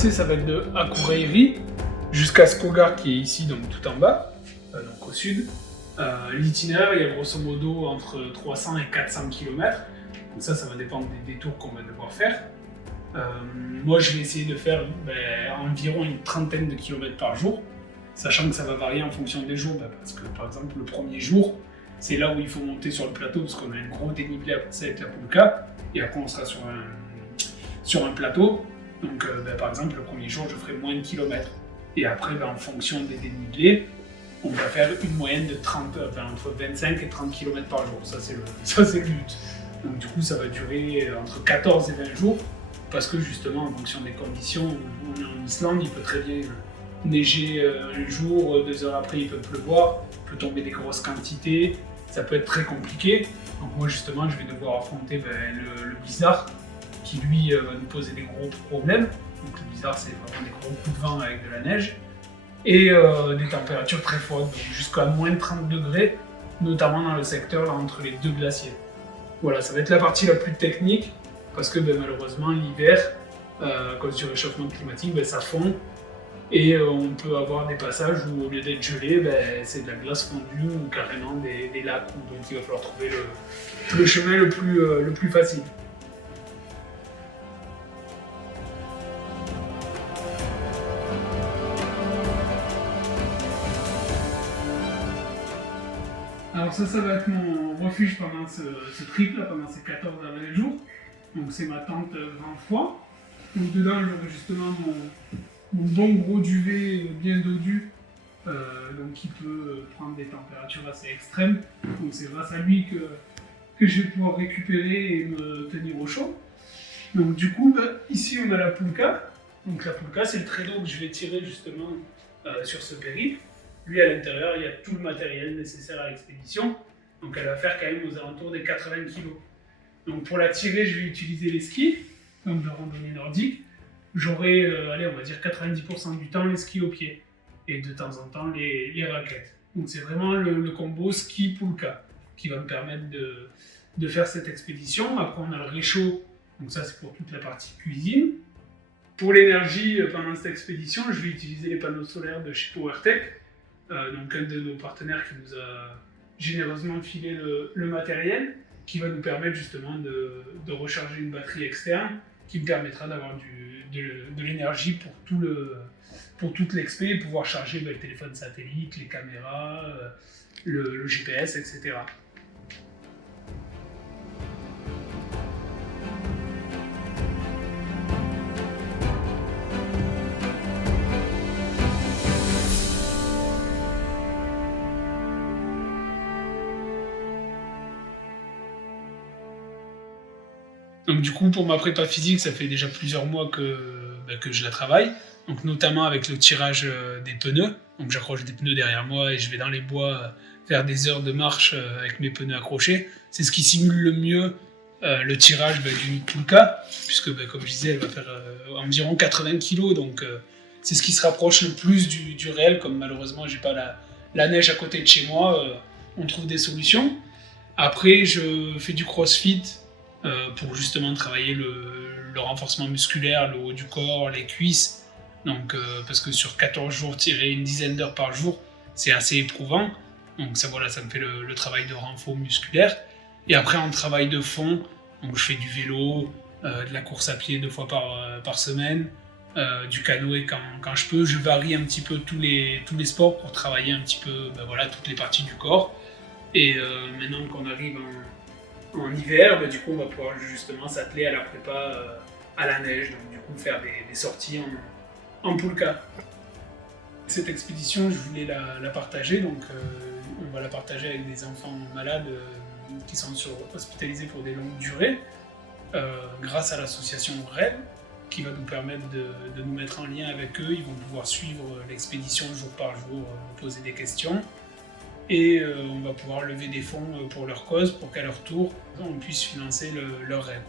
tracé, ça va être de Akureyri jusqu'à Skogar qui est ici, donc tout en bas, donc au sud. L'itinéraire, il y a grosso modo entre 300 et 400 km. Donc ça va dépendre des détours qu'on va devoir faire. Moi, je vais essayer de faire environ une trentaine de kilomètres par jour, sachant que ça va varier en fonction des jours, parce que par exemple le premier jour, c'est là où il faut monter sur le plateau, parce qu'on a un gros dénivelé à passer avec la Pulka, et après on sera sur un plateau. Donc par exemple le premier jour, je ferai moins de kilomètres. Et après, en fonction des dénivelés, on va faire une moyenne de entre 25 et 30 km par jour. Ça, c'est le but. Donc du coup, ça va durer entre 14 et 20 jours, parce que justement, en fonction des conditions, on est en Islande, il peut très bien neiger un jour, 2 heures après, il peut pleuvoir, il peut tomber des grosses quantités, ça peut être très compliqué. Donc moi, justement, je vais devoir affronter le blizzard, qui lui va nous poser des gros problèmes. Donc le blizzard, c'est vraiment des gros coups de vent avec de la neige. Et des températures très froides, donc jusqu'à moins de 30 degrés, notamment dans le secteur là, entre les deux glaciers. Voilà, ça va être la partie la plus technique, parce que malheureusement l'hiver, à cause du réchauffement climatique, ça fond, et on peut avoir des passages où au lieu d'être gelé, c'est de la glace fondue ou carrément des lacs, donc il va falloir trouver le chemin le plus facile. Alors ça va être mon refuge pendant ce trip-là, pendant ces 14 derniers jours. Donc c'est ma tente grand froid. Donc dedans j'aurai justement mon bon gros duvet bien dodu, donc qui peut prendre des températures assez extrêmes. Donc c'est grâce à lui que je vais pouvoir récupérer et me tenir au chaud. Donc du coup, ici on a la Pulka. Donc la Pulka, c'est le traîneau que je vais tirer justement sur ce périple. Lui, à l'intérieur, il y a tout le matériel nécessaire à l'expédition. Donc elle va faire quand même aux alentours des 80 kg. Donc pour la tirer, je vais utiliser les skis, donc de randonnée nordique. J'aurai, on va dire 90% du temps les skis au pied. Et de temps en temps les raquettes. Donc c'est vraiment le combo ski-pulka qui va me permettre de faire cette expédition. Après on a le réchaud, donc ça c'est pour toute la partie cuisine. Pour l'énergie, pendant cette expédition, je vais utiliser les panneaux solaires de chez PowerTech. Donc un de nos partenaires qui nous a généreusement filé le matériel, qui va nous permettre justement de recharger une batterie externe, qui me permettra d'avoir de l'énergie pour toute l'expé, et pouvoir charger le téléphone satellite, les caméras, le GPS, etc. Donc du coup, pour ma prépa physique, ça fait déjà plusieurs mois que je la travaille, donc notamment avec le tirage des pneus. Donc j'accroche des pneus derrière moi et je vais dans les bois faire des heures de marche avec mes pneus accrochés. C'est ce qui simule le mieux le tirage d'une Pulka, puisque comme je disais, elle va faire environ 80 kg, donc c'est ce qui se rapproche le plus du réel. Comme malheureusement j'ai pas la neige à côté de chez moi, on trouve des solutions. Après, je fais du crossfit, pour justement travailler le renforcement musculaire, le haut du corps, les cuisses. Donc, parce que sur 14 jours, tirer une dizaine d'heures par jour, c'est assez éprouvant. Donc ça me fait le travail de renfort musculaire. Et après, en travail de fond, donc je fais du vélo, de la course à pied 2 fois par semaine, du canoë quand je peux. Je varie un petit peu tous les sports pour travailler un petit peu toutes les parties du corps. Et maintenant qu'on arrive en hiver, du coup on va pouvoir justement s'atteler à la prépa à la neige, donc du coup faire des sorties en Pulka. Cette expédition, je voulais la partager, donc on va la partager avec des enfants malades qui sont hospitalisés pour des longues durées, grâce à l'association REV, qui va nous permettre de nous mettre en lien avec eux. Ils vont pouvoir suivre l'expédition jour par jour, poser des questions. Et on va pouvoir lever des fonds pour leur cause, pour qu'à leur tour, on puisse financer leur rêve.